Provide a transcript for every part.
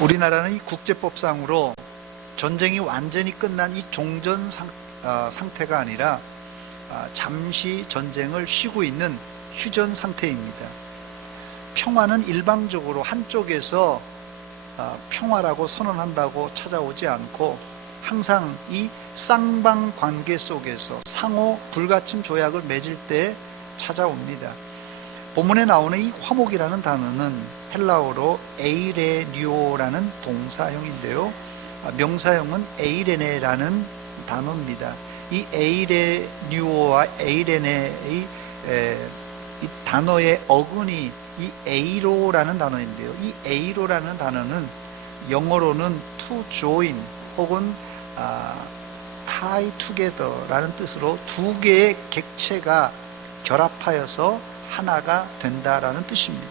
우리나라는 이 국제법상으로 전쟁이 완전히 끝난 이 종전 상태가 아니라 잠시 전쟁을 쉬고 있는 휴전 상태입니다. 평화는 일방적으로 한쪽에서 평화라고 선언한다고 찾아오지 않고 항상 이 쌍방 관계 속에서 상호 불가침 조약을 맺을 때 찾아옵니다. 본문에 나오는 이 화목이라는 단어는 헬라어로 에이레뉴오라는 동사형인데요, 명사형은 에이레네라는 단어입니다. 이 에이레뉴오와 에이레네의 이 단어의 어근이 이 에이로라는 단어인데요, 이 에이로라는 단어는 영어로는 to join 혹은 tie together라는 뜻으로 두 개의 객체가 결합하여서 하나가 된다라는 뜻입니다.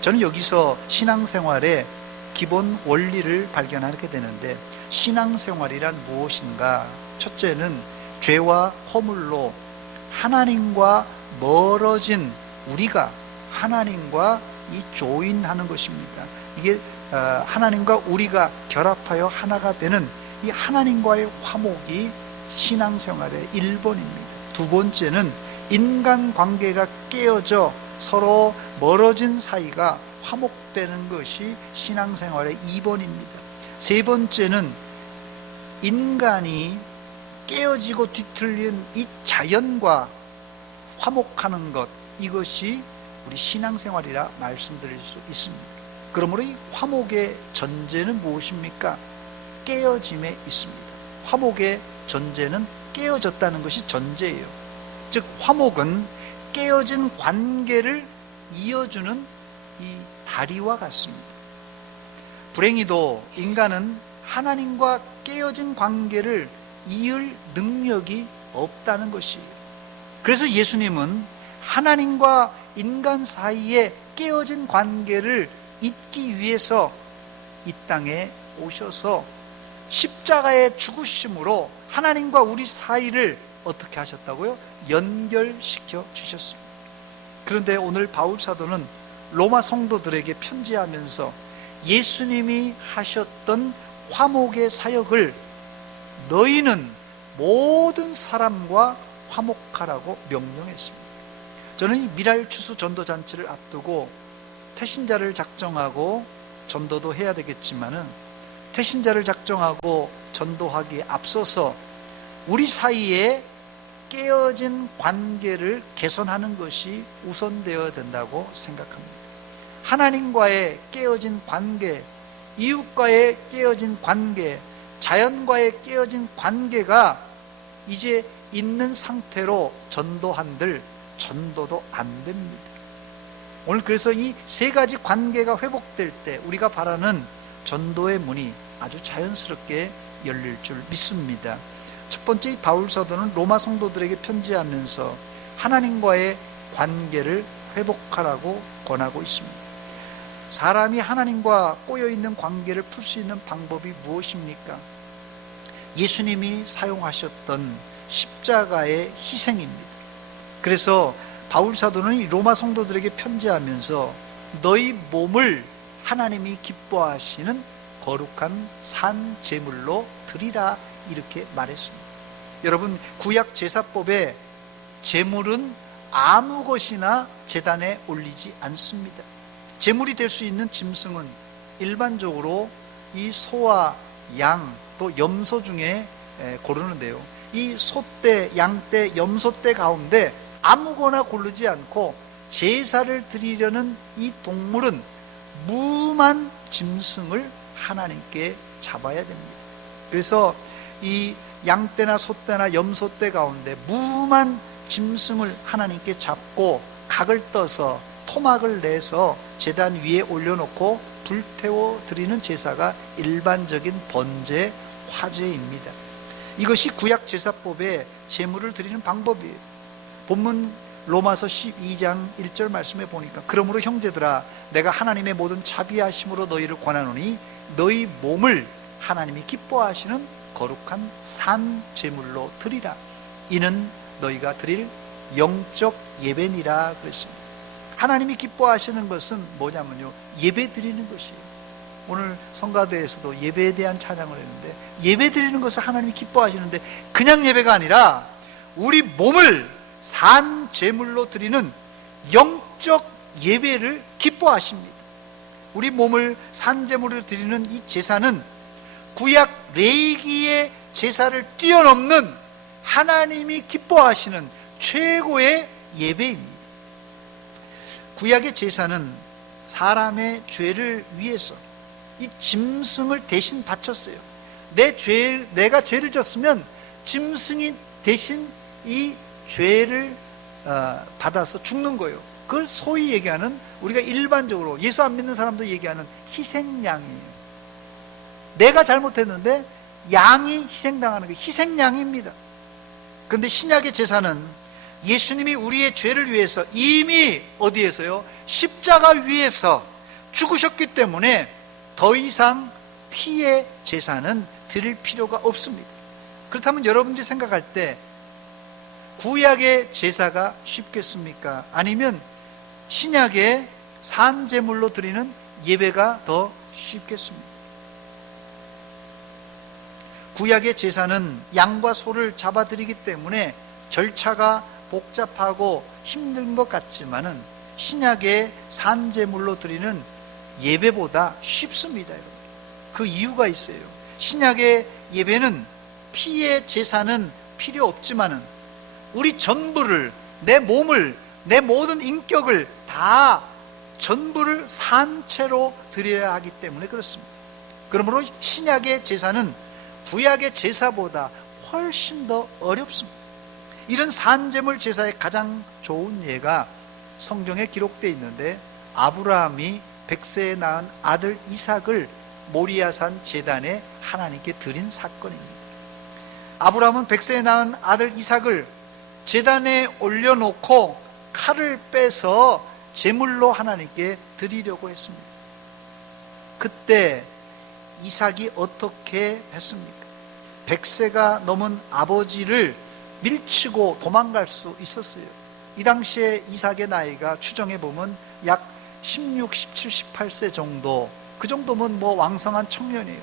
저는 여기서 신앙생활의 기본 원리를 발견하게 되는데, 신앙생활이란 무엇인가? 첫째는 죄와 허물로 하나님과 멀어진 우리가 하나님과 이 조인하는 것입니다. 이게 하나님과 우리가 결합하여 하나가 되는 이 하나님과의 화목이 신앙생활의 1번입니다. 두 번째는 인간관계가 깨어져 서로 멀어진 사이가 화목되는 것이 신앙생활의 2번입니다. 세 번째는 인간이 깨어지고 뒤틀린 이 자연과 화목하는 것, 이것이 우리 신앙생활이라 말씀드릴 수 있습니다. 그러므로 이 화목의 전제는 무엇입니까? 깨어짐에 있습니다. 화목의 전제는 깨어졌다는 것이 전제예요. 즉 화목은 깨어진 관계를 이어주는 이 다리와 같습니다. 불행히도 인간은 하나님과 깨어진 관계를 이을 능력이 없다는 것이에요. 그래서 예수님은 하나님과 인간 사이에 깨어진 관계를 잇기 위해서 이 땅에 오셔서 십자가의 죽으심으로 하나님과 우리 사이를 어떻게 하셨다고요? 연결시켜 주셨습니다. 그런데 오늘 바울 사도는 로마 성도들에게 편지하면서 예수님이 하셨던 화목의 사역을 너희는 모든 사람과 화목하라고 명령했습니다. 저는 이 미랄 추수 전도 잔치를 앞두고 태신자를 작정하고 전도도 해야 되겠지만은, 태신자를 작정하고 전도하기에 앞서서 우리 사이에 깨어진 관계를 개선하는 것이 우선되어야 된다고 생각합니다. 하나님과의 깨어진 관계, 이웃과의 깨어진 관계, 자연과의 깨어진 관계가 이제 있는 상태로 전도한들 전도도 안 됩니다. 오늘 그래서 이 세 가지 관계가 회복될 때 우리가 바라는 전도의 문이 아주 자연스럽게 열릴 줄 믿습니다. 첫 번째, 바울 사도는 로마 성도들에게 편지하면서 하나님과의 관계를 회복하라고 권하고 있습니다. 사람이 하나님과 꼬여있는 관계를 풀 수 있는 방법이 무엇입니까? 예수님이 사용하셨던 십자가의 희생입니다. 그래서 바울 사도는 이 로마 성도들에게 편지하면서 너희 몸을 하나님이 기뻐하시는 거룩한 산 제물로 드리라, 이렇게 말했습니다. 여러분, 구약 제사법에 제물은 아무 것이나 제단에 올리지 않습니다. 제물이 될 수 있는 짐승은 일반적으로 이 소와 양, 또 염소 중에 고르는데요, 이 소떼, 양떼, 염소떼 가운데 아무거나 고르지 않고 제사를 드리려는 이 동물은 무만 짐승을 하나님께 잡아야 됩니다. 그래서 이 양떼나 소떼나 염소떼 가운데 무만 짐승을 하나님께 잡고 각을 떠서 토막을 내서 제단 위에 올려놓고 불태워 드리는 제사가 일반적인 번제, 화제입니다. 이것이 구약 제사법의 제물을 드리는 방법이에요. 본문 로마서 12장 1절 말씀에 보니까 그러므로 형제들아, 내가 하나님의 모든 자비하심으로 너희를 권하노니 너희 몸을 하나님이 기뻐하시는 거룩한 산 제물로 드리라. 이는 너희가 드릴 영적 예배니라 그랬습니다. 하나님이 기뻐하시는 것은 뭐냐면요, 예배 드리는 것이에요. 오늘 성가대에서도 예배에 대한 찬양을 했는데, 예배 드리는 것을 하나님이 기뻐하시는데 그냥 예배가 아니라 우리 몸을 산 제물로 드리는 영적 예배를 기뻐하십니다. 우리 몸을 산 제물로 드리는 이 제사는 구약 레위기의 제사를 뛰어넘는 하나님이 기뻐하시는 최고의 예배입니다. 구약의 제사는 사람의 죄를 위해서 이 짐승을 대신 바쳤어요. 내가 죄를 졌으면 짐승이 대신 이 죄를 받아서 죽는 거예요. 그걸 소위 얘기하는, 우리가 일반적으로 예수 안 믿는 사람도 얘기하는 희생양이에요. 내가 잘못했는데 양이 희생당하는 게 희생양입니다. 그런데 신약의 제사는 예수님이 우리의 죄를 위해서 이미 어디에서요? 십자가 위에서 죽으셨기 때문에 더 이상 피의 제사는 드릴 필요가 없습니다. 그렇다면 여러분들이 생각할 때 구약의 제사가 쉽겠습니까? 아니면 신약의 산제물로 드리는 예배가 더 쉽겠습니까? 구약의 제사는 양과 소를 잡아드리기 때문에 절차가 복잡하고 힘든 것 같지만은 신약의 산제물로 드리는 예배보다 쉽습니다. 그 이유가 있어요. 신약의 예배는 피의 제사는 필요 없지만은 우리 전부를, 내 몸을, 내 모든 인격을 다 전부를 산채로 드려야 하기 때문에 그렇습니다. 그러므로 신약의 제사는 구약의 제사보다 훨씬 더 어렵습니다. 이런 산제물 제사의 가장 좋은 예가 성경에 기록되어 있는데, 아브라함이 백세에 낳은 아들 이삭을 모리아산 제단에 하나님께 드린 사건입니다. 아브라함은 백세에 낳은 아들 이삭을 제단에 올려놓고 칼을 빼서 제물로 하나님께 드리려고 했습니다. 그때 이삭이 어떻게 했습니까? 100세가 넘은 아버지를 밀치고 도망갈 수 있었어요. 이 당시에 이삭의 나이가 추정해 보면 약 16, 17, 18세 정도, 그 정도면 뭐 왕성한 청년이에요.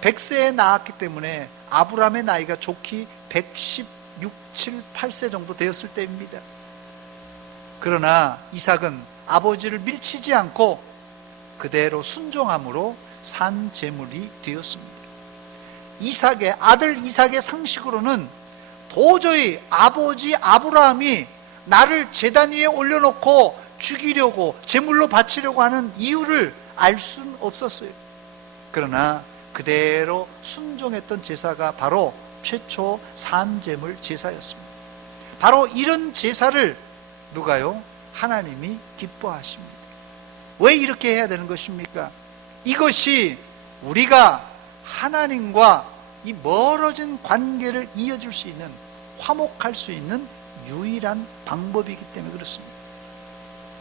100세에 낳았기 때문에 아브라함의 나이가 좋기 116, 7, 8세 정도 되었을 때입니다. 그러나 이삭은 아버지를 밀치지 않고 그대로 순종함으로 산 제물이 되었습니다. 아들 이삭의 상식으로는 도저히 아버지 아브라함이 나를 제단 위에 올려놓고 죽이려고, 제물로 바치려고 하는 이유를 알 수는 없었어요. 그러나 그대로 순종했던 제사가 바로 최초 산제물 제사였습니다. 바로 이런 제사를 누가요? 하나님이 기뻐하십니다. 왜 이렇게 해야 되는 것입니까? 이것이 우리가 하나님과 이 멀어진 관계를 이어줄 수 있는, 화목할 수 있는 유일한 방법이기 때문에 그렇습니다.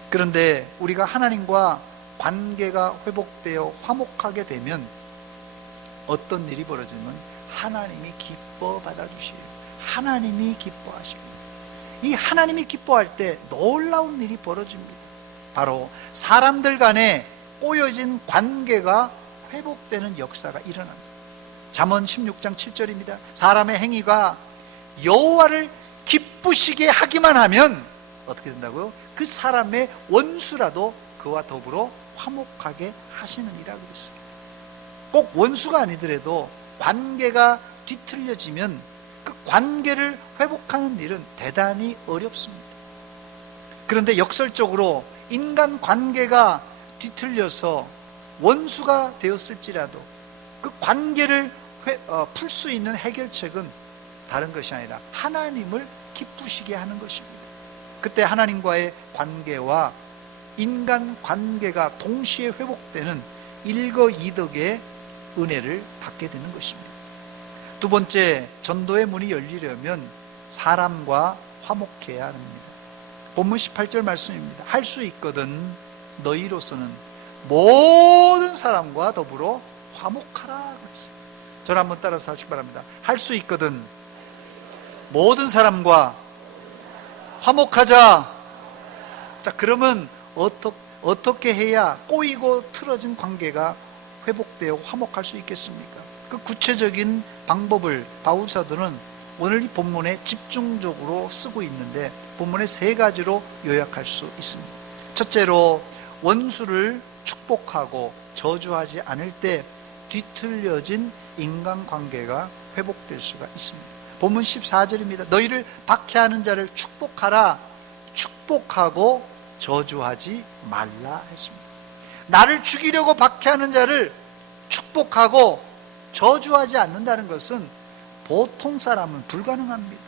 그런데 우리가 하나님과 관계가 회복되어 화목하게 되면 어떤 일이 벌어지면 하나님이 기뻐 받아주셔요. 하나님이 기뻐하십니다. 이 하나님이 기뻐할 때 놀라운 일이 벌어집니다. 바로 사람들 간에 꼬여진 관계가 회복되는 역사가 일어납니다. 잠언 16장 7절입니다. 사람의 행위가 여호와를 기쁘시게 하기만 하면 어떻게 된다고요? 그 사람의 원수라도 그와 더불어 화목하게 하시느니라 그랬어요. 꼭 원수가 아니더라도 관계가 뒤틀려지면 그 관계를 회복하는 일은 대단히 어렵습니다. 그런데 역설적으로 인간 관계가 뒤틀려서 원수가 되었을지라도 그 관계를 풀 수 있는 해결책은 다른 것이 아니라 하나님을 기쁘시게 하는 것입니다. 그때 하나님과의 관계와 인간 관계가 동시에 회복되는 일거이덕의 은혜를 받게 되는 것입니다. 두 번째, 전도의 문이 열리려면 사람과 화목해야 합니다. 본문 18절 말씀입니다. 할 수 있거든 너희로서는 모든 사람과 더불어 화목하라 그랬어요. 저를 한번 따라서 하시기 바랍니다. 할 수 있거든 모든 사람과 화목하자. 자, 그러면 어떻게 해야 꼬이고 틀어진 관계가 회복되어 화목할 수 있겠습니까? 그 구체적인 방법을 바울 사도는 오늘 이 본문에 집중적으로 쓰고 있는데 본문의 3가지로 요약할 수 있습니다. 첫째로, 원수를 축복하고 저주하지 않을 때 뒤틀려진 인간관계가 회복될 수가 있습니다. 본문 14절입니다. 너희를 박해하는 자를 축복하라. 축복하고 저주하지 말라 했습니다. 나를 죽이려고 박해하는 자를 축복하고 저주하지 않는다는 것은 보통 사람은 불가능합니다.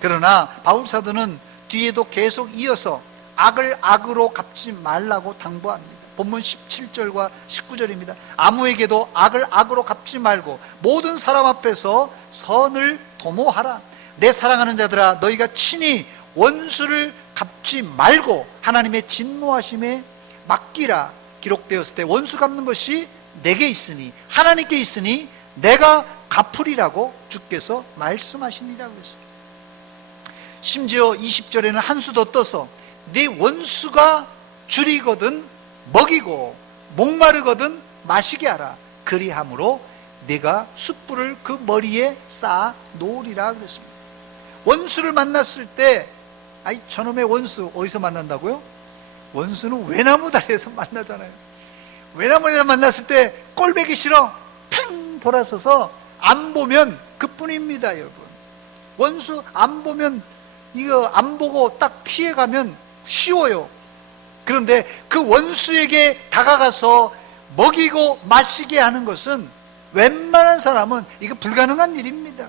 그러나 바울 사도는 뒤에도 계속 이어서 악을 악으로 갚지 말라고 당부합니다. 본문 17절과 19절입니다. 아무에게도 악을 악으로 갚지 말고 모든 사람 앞에서 선을 도모하라. 내 사랑하는 자들아, 너희가 친히 원수를 갚지 말고 하나님의 진노하심에 맡기라. 기록되었을 때 원수 갚는 것이 내게 있으니, 하나님께 있으니 내가 갚으리라고 주께서 말씀하시니라고 했습니다. 심지어 20절에는 한 수 더 떠서 네 원수가 줄이거든 먹이고 목마르거든 마시게 하라. 그리함으로 네가 숯불을 그 머리에 쌓아 놓으리라 그랬습니다. 원수를 만났을 때, 아이 저놈의 원수 어디서 만난다고요? 원수는 외나무 다리에서 만나잖아요. 외나무 다리에서 만났을 때 꼴보기 싫어 팽 돌아서서 안 보면 그뿐입니다. 여러분, 원수 안 보면, 이거 안 보고 딱 피해가면 쉬워요. 그런데 그 원수에게 다가가서 먹이고 마시게 하는 것은 웬만한 사람은 이거 불가능한 일입니다.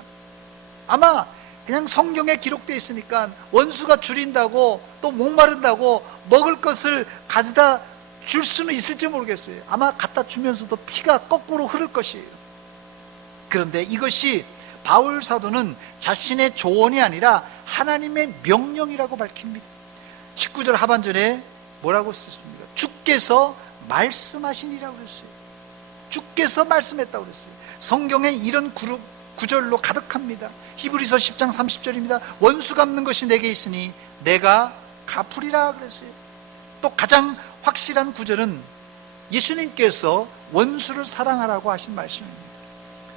아마 그냥 성경에 기록되어 있으니까 원수가 줄인다고 또 목마른다고 먹을 것을 가져다 줄 수는 있을지 모르겠어요. 아마 갖다 주면서도 피가 거꾸로 흐를 것이에요. 그런데 이것이 바울 사도는 자신의 조언이 아니라 하나님의 명령이라고 밝힙니다. 19절 하반절에 뭐라고 썼습니까? 주께서 말씀하시니라고 그랬어요. 주께서 말씀했다고 그랬어요. 성경에 이런 구절로 가득합니다. 히브리서 10장 30절입니다. 원수 갚는 것이 내게 있으니 내가 갚으리라 그랬어요. 또 가장 확실한 구절은 예수님께서 원수를 사랑하라고 하신 말씀입니다.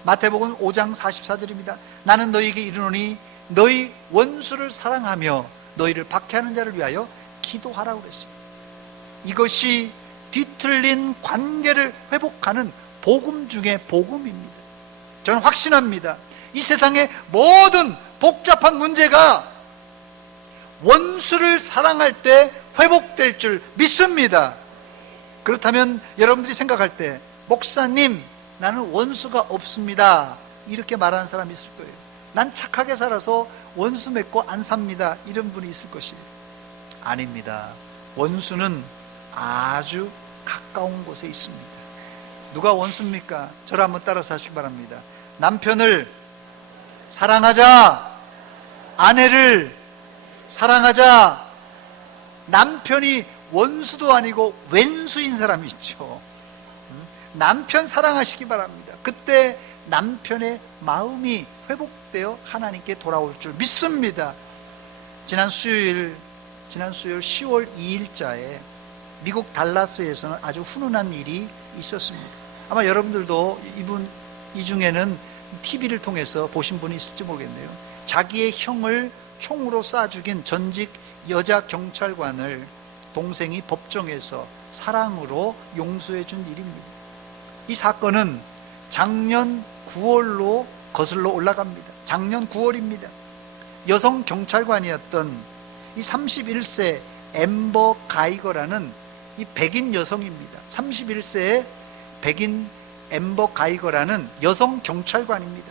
마태복음 5장 44절입니다. 나는 너희에게 이르노니 너희 원수를 사랑하며 너희를 박해하는 자를 위하여 기도하라고 그랬어요. 이것이 뒤틀린 관계를 회복하는 복음 중에 복음입니다. 저는 확신합니다. 이 세상의 모든 복잡한 문제가 원수를 사랑할 때 회복될 줄 믿습니다. 그렇다면 여러분들이 생각할 때, 목사님, 나는 원수가 없습니다, 이렇게 말하는 사람이 있을 거예요. 난 착하게 살아서 원수 맺고 안 삽니다, 이런 분이 있을 것이에요. 아닙니다. 원수는 아주 가까운 곳에 있습니다. 누가 원수입니까? 저를 한번 따라서 하시기 바랍니다. 남편을 사랑하자, 아내를 사랑하자. 남편이 원수도 아니고 왼수인 사람이 있죠. 남편 사랑하시기 바랍니다. 그때 남편의 마음이 회복되어 하나님께 돌아올 줄 믿습니다. 지난 수요일 10월 2일자에 미국 달라스에서는 아주 훈훈한 일이 있었습니다. 아마 여러분들도 이 중에는 TV를 통해서 보신 분이 있을지 모르겠네요. 자기의 형을 총으로 쏴 죽인 전직 여자 경찰관을 동생이 법정에서 사랑으로 용서해 준 일입니다. 이 사건은 작년 9월로 거슬러 올라갑니다. 작년 9월입니다. 여성 경찰관이었던 이 31세 앰버 가이거라는 이 백인 여성입니다. 31세의 백인 앰버 가이거라는 여성 경찰관입니다.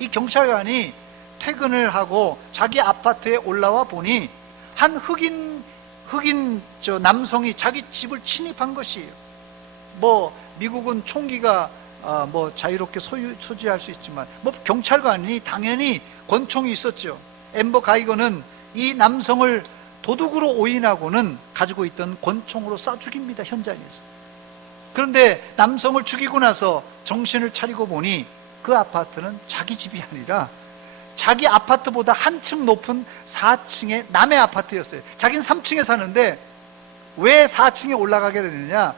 이 경찰관이 퇴근을 하고 자기 아파트에 올라와 보니 한 흑인 남성이 자기 집을 침입한 것이에요. 미국은 총기가 자유롭게 소지할 수 있지만 경찰관이 당연히 권총이 있었죠. 앰버 가이거는 이 남성을 도둑으로 오인하고는 가지고 있던 권총으로 쏴 죽입니다. 현장에서. 그런데 남성을 죽이고 나서 정신을 차리고 보니 그 아파트는 자기 집이 아니라 자기 아파트보다 한층 높은 4층의 남의 아파트였어요. 자기는 3층에 사는데 왜 4층에 올라가게 되느냐,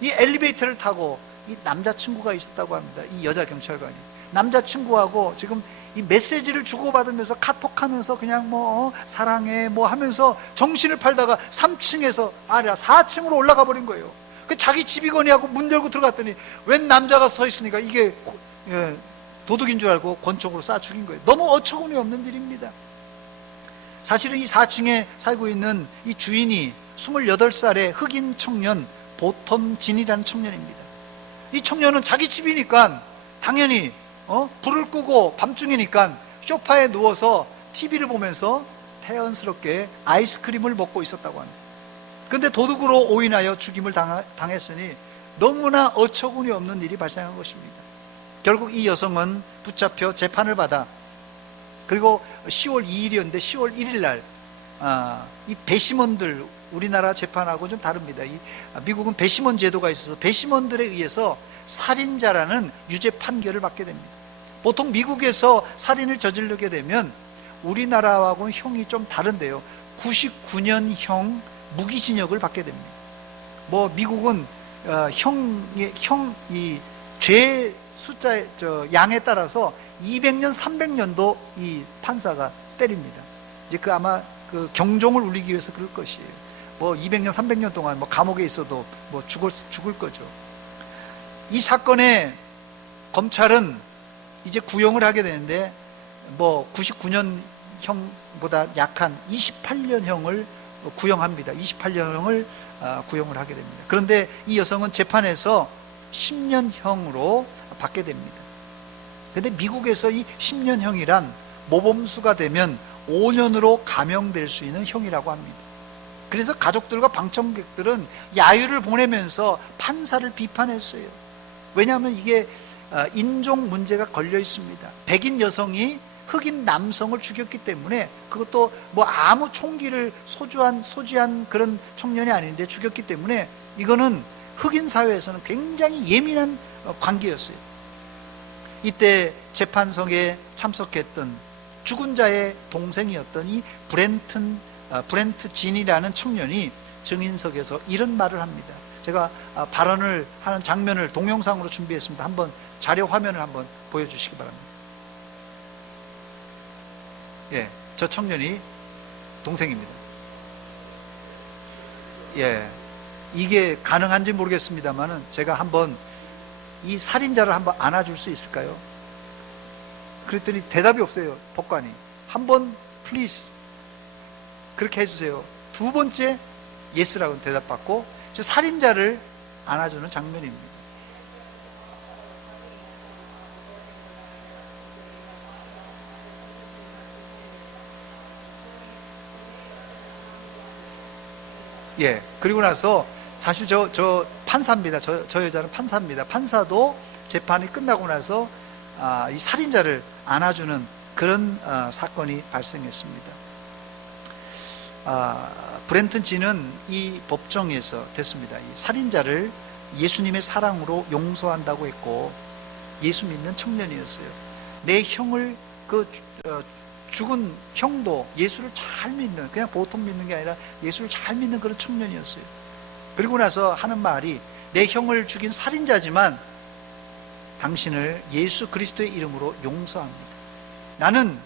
이 엘리베이터를 타고 이 남자친구가 있었다고 합니다. 이 여자 경찰관이. 남자친구하고 지금 이 메시지를 주고받으면서 카톡하면서 그냥 뭐 사랑해 뭐 하면서 정신을 팔다가 3층에서 아니라 4층으로 올라가 버린 거예요. 그 자기 집이거니 하고 문 열고 들어갔더니 웬 남자가 서 있으니까 이게 도둑인 줄 알고 권총으로 쏴 죽인 거예요. 너무 어처구니 없는 일입니다. 사실은 이 4층에 살고 있는 이 주인이 28살의 흑인 청년 보텀진이라는 청년입니다. 이 청년은 자기 집이니까 당연히 불을 끄고 밤중이니까 소파에 누워서 TV를 보면서 태연스럽게 아이스크림을 먹고 있었다고 합니다. 그런데 도둑으로 오인하여 죽임을 당했으니 너무나 어처구니 없는 일이 발생한 것입니다. 결국 이 여성은 붙잡혀 재판을 받아, 그리고 10월 2일이었는데 10월 1일 날 이 배심원들, 우리나라 재판하고 좀 다릅니다. 미국은 배심원 제도가 있어서 배심원들에 의해서 살인자라는 유죄 판결을 받게 됩니다. 보통 미국에서 살인을 저지르게 되면 우리나라하고는 형이 좀 다른데요. 99년형 무기징역을 받게 됩니다. 뭐 미국은 이 죄 숫자의 양에 따라서 200년, 300년도 이 판사가 때립니다. 이제 아마 경종을 울리기 위해서 그럴 것이에요. 뭐 200년, 300년 동안 뭐 감옥에 있어도 뭐 죽을 거죠. 이 사건에 검찰은 이제 구형을 하게 되는데 뭐 99년형보다 약한 28년형을 구형합니다. 28년형을 구형을 하게 됩니다. 그런데 이 여성은 재판에서 10년형으로 받게 됩니다. 그런데 미국에서 이 10년형이란 모범수가 되면 5년으로 감형될 수 있는 형이라고 합니다. 그래서 가족들과 방청객들은 야유를 보내면서 판사를 비판했어요. 왜냐하면 이게 인종 문제가 걸려 있습니다. 백인 여성이 흑인 남성을 죽였기 때문에, 그것도 뭐 아무 총기를 소지한 그런 청년이 아닌데 죽였기 때문에 이거는 흑인 사회에서는 굉장히 예민한 관계였어요. 이때 재판석에 참석했던 죽은 자의 동생이었던 이 브렌트 진이라는 청년이 증인석에서 이런 말을 합니다. 제가 발언을 하는 장면을 동영상으로 준비했습니다. 한번 자료 화면을 한번 보여주시기 바랍니다. 예, 저 청년이 동생입니다. 예, 이게 가능한지 모르겠습니다만은 제가 한번 이 살인자를 한번 안아줄 수 있을까요? 그랬더니 대답이 없어요. 법관이. 한번 플리즈 그렇게 해주세요. 두 번째 예스라고 대답받고 저 살인자를 안아주는 장면입니다. 예, 그리고 나서 사실 저 판사입니다. 저 여자는 판사입니다. 판사도 재판이 끝나고 나서 이 살인자를 안아주는 그런 사건이 발생했습니다. 브렌튼 진은 이 법정에서 됐습니다. 이 살인자를 예수님의 사랑으로 용서한다고 했고 예수 믿는 청년이었어요. 내 형을 죽은 형도 예수를 잘 믿는, 그냥 보통 믿는 게 아니라 예수를 잘 믿는 그런 청년이었어요. 그리고 나서 하는 말이, 내 형을 죽인 살인자지만 당신을 예수 그리스도의 이름으로 용서합니다. 나는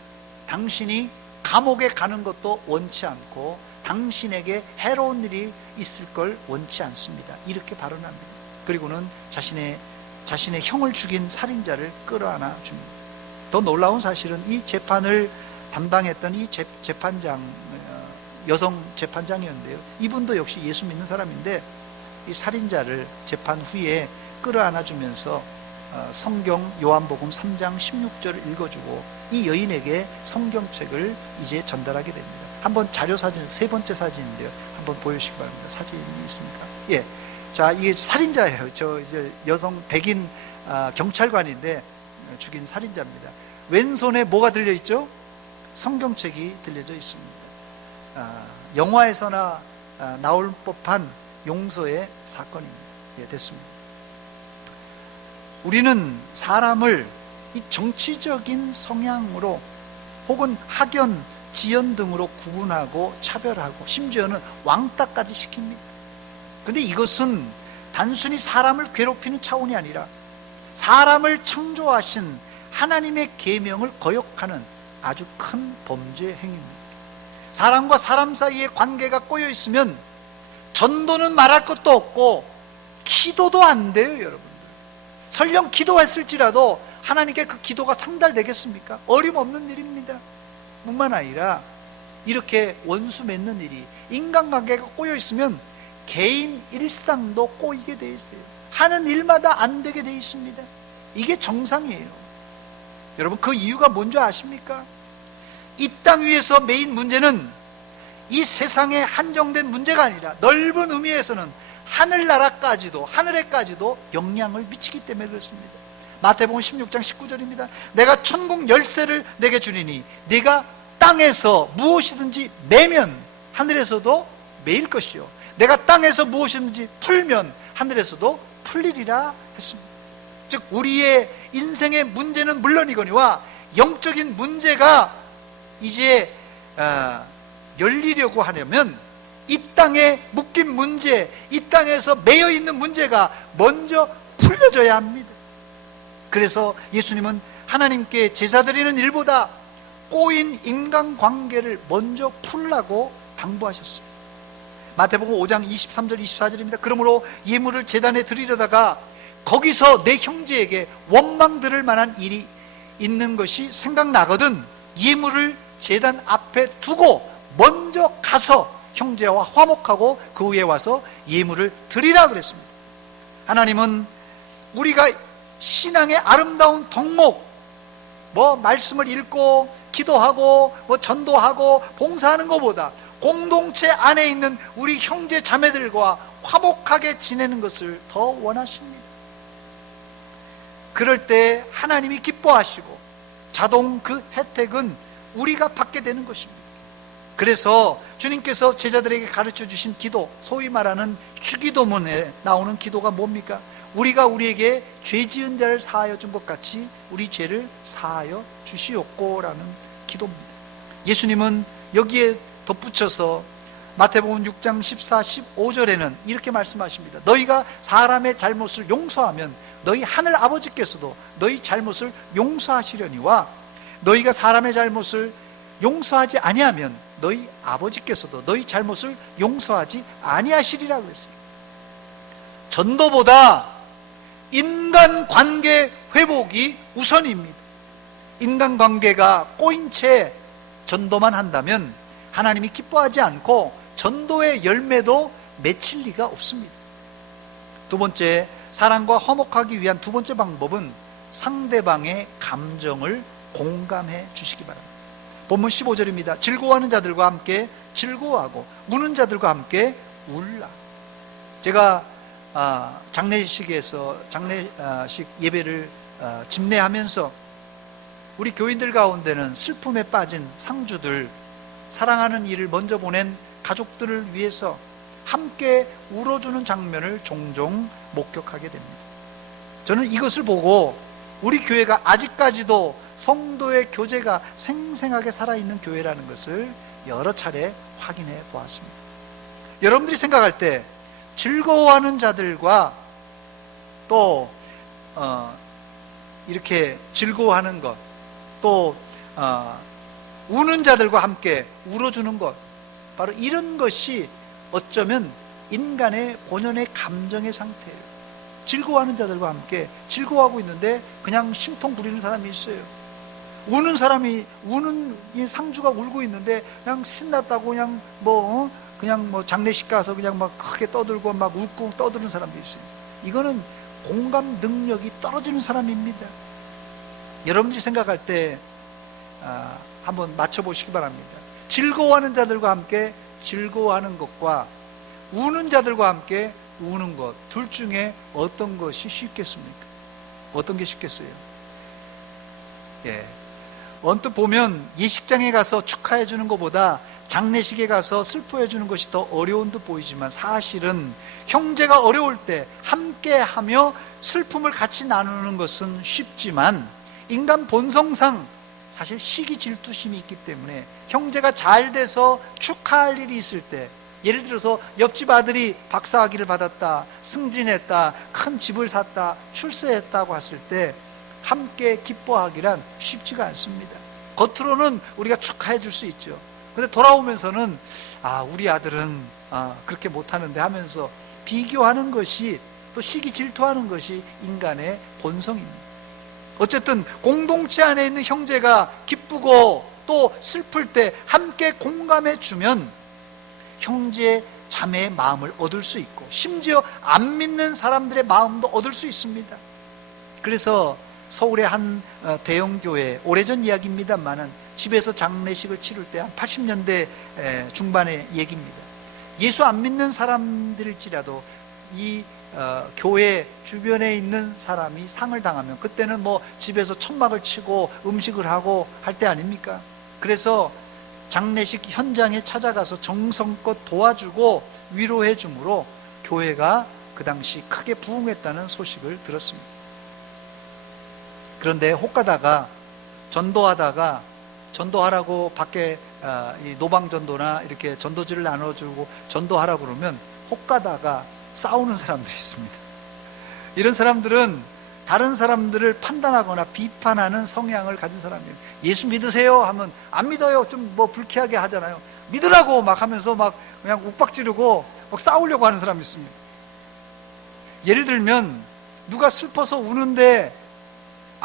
당신이 감옥에 가는 것도 원치 않고 당신에게 해로운 일이 있을 걸 원치 않습니다. 이렇게 발언합니다. 그리고는 자신의 형을 죽인 살인자를 끌어안아 줍니다. 더 놀라운 사실은 이 재판을 담당했던 이 재판장, 여성 재판장이었는데요. 이분도 역시 예수 믿는 사람인데 이 살인자를 재판 후에 끌어안아 주면서 성경 요한복음 3장 16절을 읽어주고 이 여인에게 성경책을 이제 전달하게 됩니다. 한번 자료사진, 세 번째 사진인데요. 한번 보여주시기 바랍니다. 사진이 있습니까? 예. 자, 이게 살인자예요. 저 이제 여성 백인 경찰관인데 죽인 살인자입니다. 왼손에 뭐가 들려있죠? 성경책이 들려져 있습니다. 영화에서나 나올 법한 용서의 사건입니다. 예, 됐습니다. 우리는 사람을 이 정치적인 성향으로 혹은 학연, 지연 등으로 구분하고 차별하고 심지어는 왕따까지 시킵니다. 그런데 이것은 단순히 사람을 괴롭히는 차원이 아니라 사람을 창조하신 하나님의 계명을 거역하는 아주 큰 범죄 행위입니다. 사람과 사람 사이의 관계가 꼬여 있으면 전도는 말할 것도 없고 기도도 안 돼요, 여러분들. 설령 기도했을지라도 하나님께 그 기도가 상달되겠습니까? 어림없는 일입니다. 뿐만 아니라 이렇게 원수 맺는 일이, 인간관계가 꼬여 있으면 개인 일상도 꼬이게 돼 있어요. 하는 일마다 안 되게 돼 있습니다. 이게 정상이에요. 여러분, 그 이유가 뭔지 아십니까? 이 땅 위에서 메인 문제는 이 세상에 한정된 문제가 아니라 넓은 의미에서는 하늘나라까지도, 하늘에까지도 영향을 미치기 때문에 그렇습니다. 마태복음 16장 19절입니다. 내가 천국 열쇠를 내게 주리니 네가 땅에서 무엇이든지 매면 하늘에서도 매일 것이요, 내가 땅에서 무엇이든지 풀면 하늘에서도 풀리리라 했습니다. 즉 우리의 인생의 문제는 물론이거니와 영적인 문제가 이제 열리려고 하려면 이 땅에 묶인 문제, 이 땅에서 매여 있는 문제가 먼저 풀려져야 합니다. 그래서 예수님은 하나님께 제사 드리는 일보다 꼬인 인간관계를 먼저 풀라고 당부하셨습니다. 마태복음 5장 23절 24절입니다. 그러므로 예물을 제단에 드리려다가 거기서 내 형제에게 원망 들을 만한 일이 있는 것이 생각나거든 예물을 제단 앞에 두고 먼저 가서 형제와 화목하고 그 후에 와서 예물을 드리라 그랬습니다. 하나님은 우리가 신앙의 아름다운 덕목, 말씀을 읽고 기도하고 전도하고 봉사하는 것보다 공동체 안에 있는 우리 형제 자매들과 화목하게 지내는 것을 더 원하십니다. 그럴 때 하나님이 기뻐하시고 자동 그 혜택은 우리가 받게 되는 것입니다. 그래서 주님께서 제자들에게 가르쳐 주신 기도, 소위 말하는 주기도문에 나오는 기도가 뭡니까? 우리가 우리에게 죄 지은 자를 사하여 준 것 같이 우리 죄를 사하여 주시옵고라는 기도입니다. 예수님은 여기에 덧붙여서 마태복음 6장 14, 15절에는 이렇게 말씀하십니다. 너희가 사람의 잘못을 용서하면 너희 하늘 아버지께서도 너희 잘못을 용서하시려니와 너희가 사람의 잘못을 용서하지 아니하면 너희 아버지께서도 너희 잘못을 용서하지 아니하시리라 그랬어요. 전도보다 인간관계 회복이 우선입니다. 인간관계가 꼬인 채 전도만 한다면 하나님이 기뻐하지 않고 전도의 열매도 맺힐 리가 없습니다. 두 번째, 사랑과 화목하기 위한 두 번째 방법은 상대방의 감정을 공감해 주시기 바랍니다. 본문 15절입니다. 즐거워하는 자들과 함께 즐거워하고 우는 자들과 함께 울라. 제가 장례식 예배를 집례하면서 우리 교인들 가운데는 슬픔에 빠진 상주들, 사랑하는 이를 먼저 보낸 가족들을 위해서 함께 울어주는 장면을 종종 목격하게 됩니다. 저는 이것을 보고 우리 교회가 아직까지도 성도의 교제가 생생하게 살아있는 교회라는 것을 여러 차례 확인해 보았습니다. 여러분들이 생각할 때 즐거워하는 자들과 또 이렇게 즐거워하는 것, 또 우는 자들과 함께 울어주는 것, 바로 이런 것이 어쩌면 인간의 본연의 감정의 상태예요. 즐거워하는 자들과 함께 즐거워하고 있는데 그냥 심통 부리는 사람이 있어요. 우는 사람이, 우는 이 상주가 울고 있는데 그냥 신났다고 그냥 장례식 가서 그냥 막 크게 떠들고 막 웃고 떠드는 사람도 있어요. 이거는 공감 능력이 떨어지는 사람입니다. 여러분들이 생각할 때 한번 맞춰보시기 바랍니다. 즐거워하는 자들과 함께 즐거워하는 것과 우는 자들과 함께 우는 것, 둘 중에 어떤 것이 쉽겠습니까? 어떤 게 쉽겠어요? 언뜻 보면 예식장에 가서 축하해 주는 것보다 장례식에 가서 슬퍼해 주는 것이 더 어려운 듯 보이지만 사실은 형제가 어려울 때 함께하며 슬픔을 같이 나누는 것은 쉽지만 인간 본성상 사실 시기 질투심이 있기 때문에 형제가 잘 돼서 축하할 일이 있을 때 예를 들어서 옆집 아들이 박사학위를 받았다, 승진했다, 큰 집을 샀다, 출세했다고 했을 때 함께 기뻐하기란 쉽지가 않습니다. 겉으로는 우리가 축하해 줄 수 있죠. 근데 돌아오면서는 우리 아들은 그렇게 못하는데 하면서 비교하는 것이, 또 시기 질투하는 것이 인간의 본성입니다. 어쨌든 공동체 안에 있는 형제가 기쁘고 또 슬플 때 함께 공감해 주면 형제 자매의 마음을 얻을 수 있고, 심지어 안 믿는 사람들의 마음도 얻을 수 있습니다. 그래서 서울의 한 대형 교회, 오래전 이야기입니다만은 집에서 장례식을 치를 때 한 80년대 중반의 얘기입니다. 예수 안 믿는 사람들일지라도 이 교회 주변에 있는 사람이 상을 당하면, 그때는 뭐 집에서 천막을 치고 음식을 하고 할 때 아닙니까? 그래서 장례식 현장에 찾아가서 정성껏 도와주고 위로해 주므로 교회가 그 당시 크게 부흥했다는 소식을 들었습니다. 그런데 혹가다가 전도하라고 밖에 이 노방전도나 이렇게 전도지를 나눠주고 전도하라고 그러면 혹가다가 싸우는 사람들이 있습니다. 이런 사람들은 다른 사람들을 판단하거나 비판하는 성향을 가진 사람이에요. 예수 믿으세요 하면 안 믿어요, 좀 뭐 불쾌하게 하잖아요. 믿으라고 막 하면서 막 그냥 욱박지르고 막 싸우려고 하는 사람이 있습니다. 예를 들면 누가 슬퍼서 우는데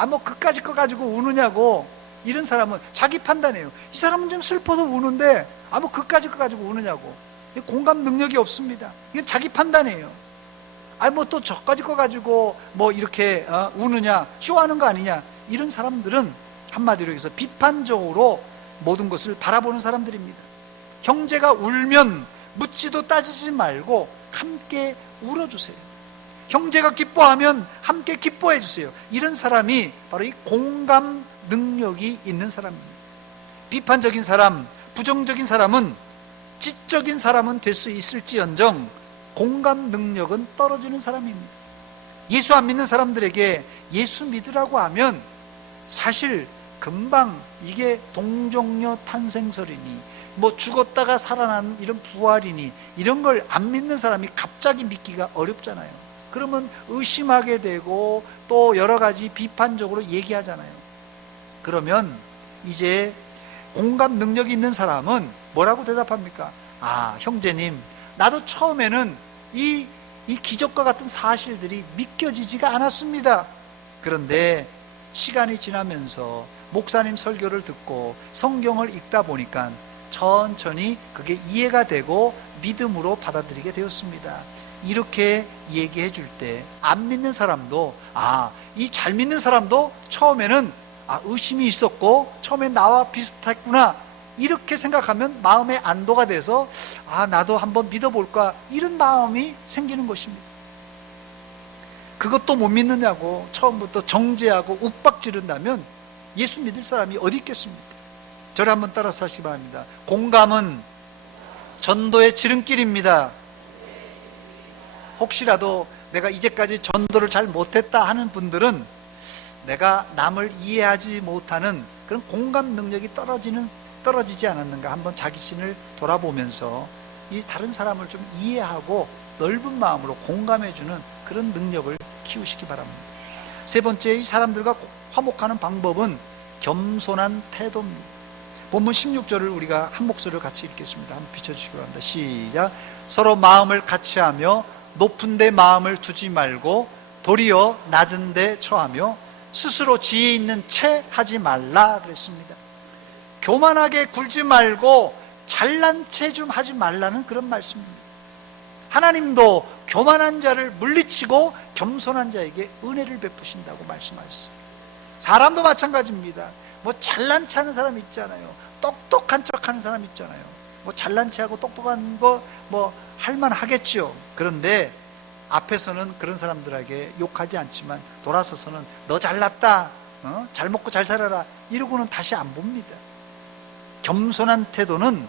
뭐 그까짓 거 가지고 우느냐고, 이런 사람은 자기 판단이에요. 이 사람은 좀 슬퍼서 우는데 뭐 그까짓 거 가지고 우느냐고. 공감 능력이 없습니다. 이건 자기 판단이에요. 뭐 또 저까짓 거 가지고 뭐 이렇게 우느냐, 쇼하는 거 아니냐. 이런 사람들은 한마디로 해서 비판적으로 모든 것을 바라보는 사람들입니다. 형제가 울면 묻지도 따지지 말고 함께 울어주세요. 형제가 기뻐하면 함께 기뻐해 주세요. 이런 사람이 바로 이 공감 능력이 있는 사람입니다. 비판적인 사람, 부정적인 사람은, 지적인 사람은 될 수 있을지언정 공감 능력은 떨어지는 사람입니다. 예수 안 믿는 사람들에게 예수 믿으라고 하면 사실 금방 이게 동정녀 탄생설이니 뭐 죽었다가 살아난 이런 부활이니 이런 걸 안 믿는 사람이 갑자기 믿기가 어렵잖아요. 그러면 의심하게 되고 또 여러 가지 비판적으로 얘기하잖아요. 그러면 이제 공감 능력이 있는 사람은 뭐라고 대답합니까? 형제님, 나도 처음에는 이 기적과 같은 사실들이 믿겨지지가 않았습니다. 그런데 시간이 지나면서 목사님 설교를 듣고 성경을 읽다 보니까 천천히 그게 이해가 되고 믿음으로 받아들이게 되었습니다. 이렇게 얘기해 줄 때 안 믿는 사람도 이 잘 믿는 사람도 처음에는 의심이 있었고 처음에 나와 비슷했구나, 이렇게 생각하면 마음의 안도가 돼서 나도 한번 믿어볼까, 이런 마음이 생기는 것입니다. 그것도 못 믿느냐고 처음부터 정죄하고 욱박지른다면 예수 믿을 사람이 어디 있겠습니까? 저를 한번 따라서 하시기 바랍니다. 공감은 전도의 지름길입니다. 혹시라도 내가 이제까지 전도를 잘 못했다 하는 분들은 내가 남을 이해하지 못하는 그런 공감 능력이 떨어지지 않았는가, 한번 자기 신을 돌아보면서 이 다른 사람을 좀 이해하고 넓은 마음으로 공감해주는 그런 능력을 키우시기 바랍니다. 세 번째, 이 사람들과 화목하는 방법은 겸손한 태도입니다. 본문 16절을 우리가 한 목소리로 같이 읽겠습니다. 한번 비춰주시기 바랍니다. 시작. 서로 마음을 같이하며 높은 데 마음을 두지 말고 도리어 낮은 데 처하며 스스로 지혜 있는 채 하지 말라 그랬습니다. 교만하게 굴지 말고 잘난 체 좀 하지 말라는 그런 말씀입니다. 하나님도 교만한 자를 물리치고 겸손한 자에게 은혜를 베푸신다고 말씀하셨어요. 사람도 마찬가지입니다. 뭐 잘난 체 하는 사람 있잖아요. 똑똑한 척 하는 사람 있잖아요. 뭐 잘난 체 하고 똑똑한 거 뭐 할만 하겠죠. 그런데 앞에서는 그런 사람들에게 욕하지 않지만 돌아서서는 너 잘났다, 잘 먹고 잘 살아라, 이러고는 다시 안 봅니다. 겸손한 태도는,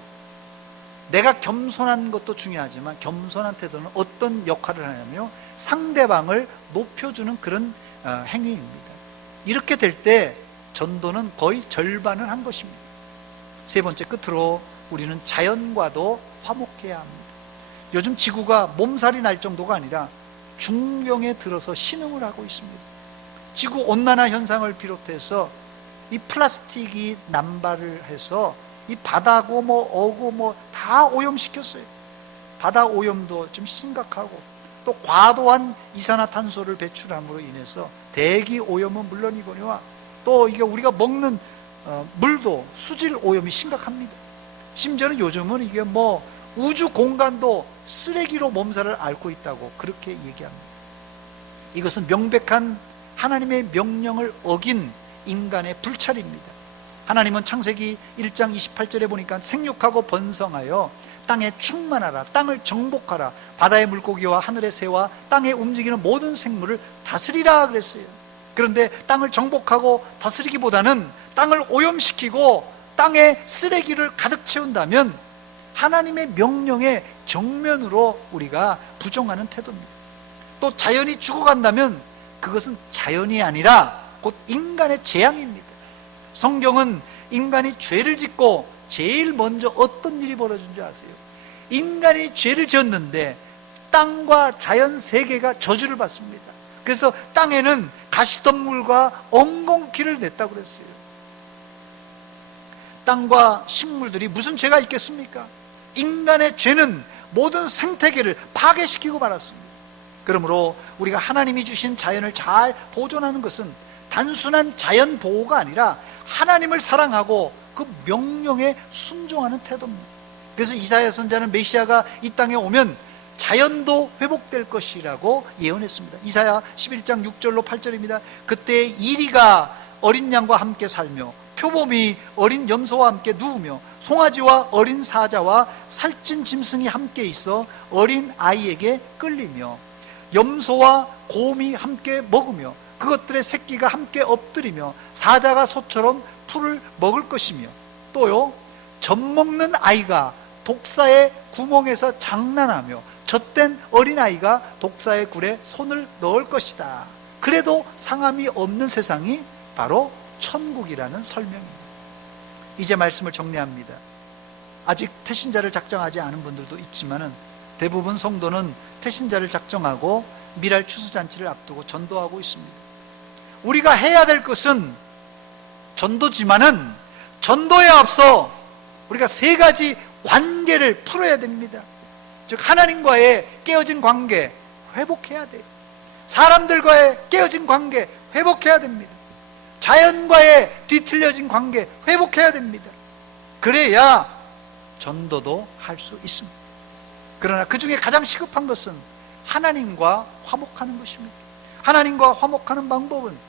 내가 겸손한 것도 중요하지만 겸손한 태도는 어떤 역할을 하냐면요, 상대방을 높여주는 그런 행위입니다. 이렇게 될 때 전도는 거의 절반을 한 것입니다. 세 번째, 끝으로 우리는 자연과도 화목해야 합니다. 요즘 지구가 몸살이 날 정도가 아니라 중경에 들어서 신음을 하고 있습니다. 지구 온난화 현상을 비롯해서 이 플라스틱이 남발을 해서 이 바다고 어고 다 오염시켰어요. 바다 오염도 좀 심각하고, 또 과도한 이산화탄소를 배출함으로 인해서 대기 오염은 물론이거니와 또 이게 우리가 먹는 물도 수질 오염이 심각합니다. 심지어는 요즘은 이게 우주 공간도 쓰레기로 몸살을 앓고 있다고 그렇게 얘기합니다. 이것은 명백한 하나님의 명령을 어긴 인간의 불찰입니다. 하나님은 창세기 1장 28절에 보니까 생육하고 번성하여 땅에 충만하라, 땅을 정복하라, 바다의 물고기와 하늘의 새와 땅에 움직이는 모든 생물을 다스리라 그랬어요. 그런데 땅을 정복하고 다스리기보다는 땅을 오염시키고 땅에 쓰레기를 가득 채운다면 하나님의 명령에 정면으로 우리가 부정하는 태도입니다. 또 자연이 죽어간다면 그것은 자연이 아니라 곧 인간의 재앙입니다. 성경은 인간이 죄를 짓고 제일 먼저 어떤 일이 벌어진 줄 아세요? 인간이 죄를 지었는데 땅과 자연 세계가 저주를 받습니다. 그래서 땅에는 가시덤물과 엉겅퀴를 냈다고 그랬어요. 땅과 식물들이 무슨 죄가 있겠습니까? 인간의 죄는 모든 생태계를 파괴시키고 말았습니다. 그러므로 우리가 하나님이 주신 자연을 잘 보존하는 것은 단순한 자연 보호가 아니라 하나님을 사랑하고 그 명령에 순종하는 태도입니다. 그래서 이사야 선지자는 메시아가 이 땅에 오면 자연도 회복될 것이라고 예언했습니다. 이사야 11장 6절로 8절입니다. 그때 이리가 어린 양과 함께 살며 표범이 어린 염소와 함께 누우며 송아지와 어린 사자와 살찐 짐승이 함께 있어 어린 아이에게 끌리며 염소와 곰이 함께 먹으며 그것들의 새끼가 함께 엎드리며 사자가 소처럼 풀을 먹을 것이며, 또요, 젖먹는 아이가 독사의 구멍에서 장난하며 젖된 어린아이가 독사의 굴에 손을 넣을 것이다. 그래도 상함이 없는 세상이 바로 천국이라는 설명입니다. 이제 말씀을 정리합니다. 아직 태신자를 작정하지 않은 분들도 있지만은 대부분 성도는 태신자를 작정하고 미랄 추수잔치를 앞두고 전도하고 있습니다. 우리가 해야 될 것은 전도지만은 전도에 앞서 우리가 세 가지 관계를 풀어야 됩니다. 즉 하나님과의 깨어진 관계 회복해야 돼요. 사람들과의 깨어진 관계 회복해야 됩니다. 자연과의 뒤틀려진 관계 회복해야 됩니다. 그래야 전도도 할 수 있습니다. 그러나 그 중에 가장 시급한 것은 하나님과 화목하는 것입니다. 하나님과 화목하는 방법은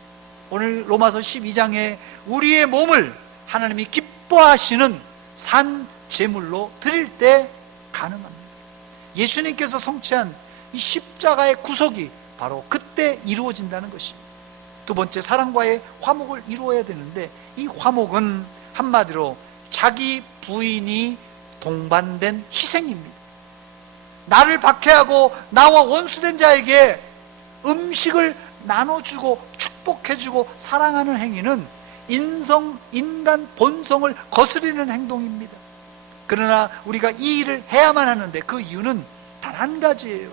오늘 로마서 12장에 우리의 몸을 하나님이 기뻐하시는 산 제물로 드릴 때 가능합니다. 예수님께서 성취한 이 십자가의 구속이 바로 그때 이루어진다는 것입니다. 두 번째, 사랑과의 화목을 이루어야 되는데 이 화목은 한마디로 자기 부인이 동반된 희생입니다. 나를 박해하고 나와 원수된 자에게 음식을 나눠주고 축복해주고 사랑하는 행위는 인간 본성을 거스르는 행동입니다. 그러나 우리가 이 일을 해야만 하는데 그 이유는 단 한 가지예요.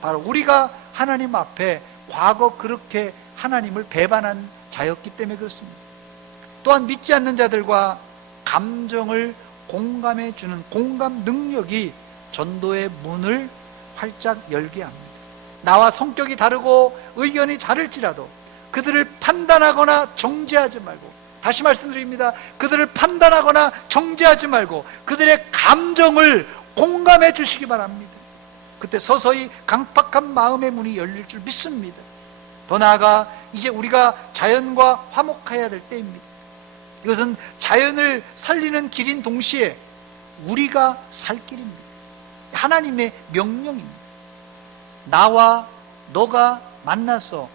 바로 우리가 하나님 앞에 과거 그렇게 하나님을 배반한 자였기 때문에 그렇습니다. 또한 믿지 않는 자들과 감정을 공감해주는 공감 능력이 전도의 문을 활짝 열게 합니다. 나와 성격이 다르고 의견이 다를지라도 그들을 판단하거나 정죄하지 말고, 다시 말씀드립니다. 그들을 판단하거나 정죄하지 말고 그들의 감정을 공감해 주시기 바랍니다. 그때 서서히 강팍한 마음의 문이 열릴 줄 믿습니다. 더 나아가 이제 우리가 자연과 화목해야 될 때입니다. 이것은 자연을 살리는 길인 동시에 우리가 살 길입니다. 하나님의 명령입니다. 나와 너가 만나서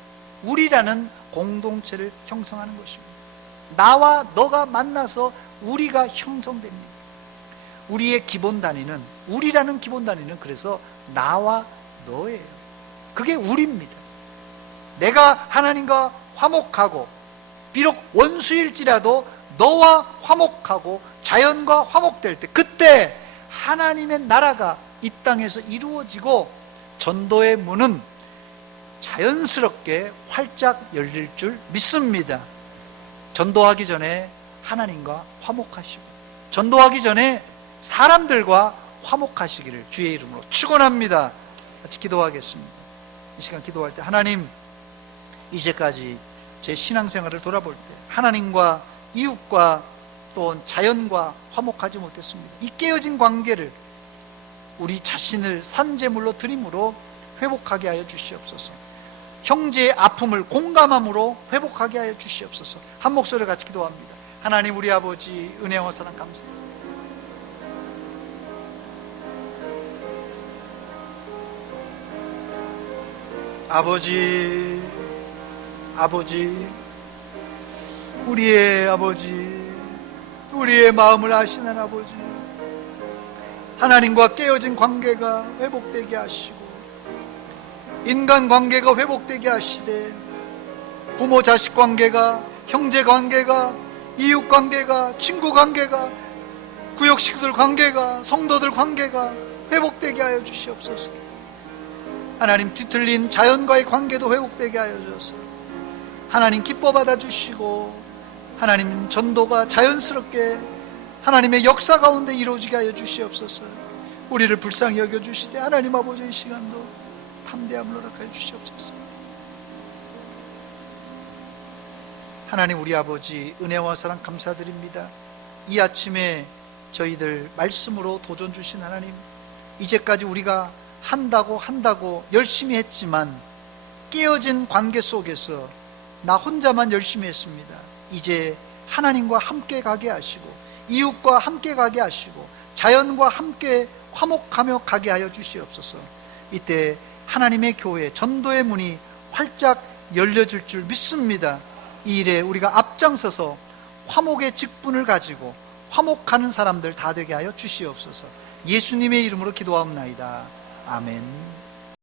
우리라는 공동체를 형성하는 것입니다. 나와 너가 만나서 우리가 형성됩니다. 우리의 기본 단위는, 우리라는 기본 단위는 그래서 나와 너예요. 그게 우리입니다. 내가 하나님과 화목하고 비록 원수일지라도 너와 화목하고 자연과 화목될 때, 그때 하나님의 나라가 이 땅에서 이루어지고 전도의 문은 자연스럽게 활짝 열릴 줄 믿습니다. 전도하기 전에 하나님과 화목하시고, 전도하기 전에 사람들과 화목하시기를 주의 이름으로 축원합니다. 같이 기도하겠습니다. 이 시간 기도할 때, 하나님, 이제까지 제 신앙생활을 돌아볼 때 하나님과 이웃과 또 자연과 화목하지 못했습니다. 이 깨어진 관계를 우리 자신을 산제물로 드림으로 회복하게 하여 주시옵소서. 형제의 아픔을 공감함으로 회복하게 하여 주시옵소서. 한 목소리로 같이 기도합니다. 하나님, 우리 아버지, 은혜와 사랑 감사합니다. 아버지, 우리의 아버지, 우리의 마음을 아시는 아버지, 하나님과 깨어진 관계가 회복되게 하시고, 인간관계가 회복되게 하시되, 부모 자식 관계가, 형제 관계가, 이웃 관계가, 친구 관계가, 구역 식구들 관계가, 성도들 관계가 회복되게 하여 주시옵소서. 하나님, 뒤틀린 자연과의 관계도 회복되게 하여 주셔서 하나님 기뻐 받아주시고, 하나님 전도가 자연스럽게 하나님의 역사 가운데 이루어지게 하여 주시옵소서. 우리를 불쌍히 여겨주시되 하나님 아버지의 시간도 담대함을 허락하여 주시옵소서. 하나님, 우리 아버지, 은혜와 사랑 감사드립니다. 이 아침에 저희들 말씀으로 도전 주신 하나님, 이제까지 우리가 한다고 열심히 했지만 깨어진 관계 속에서 나 혼자만 열심히 했습니다. 이제 하나님과 함께 가게 하시고, 이웃과 함께 가게 하시고, 자연과 함께 화목하며 가게 하여 주시옵소서. 이때 하나님의 교회, 전도의 문이 활짝 열려질 줄 믿습니다. 이 일에 우리가 앞장서서 화목의 직분을 가지고 화목하는 사람들 다 되게 하여 주시옵소서. 예수님의 이름으로 기도하옵나이다. 아멘.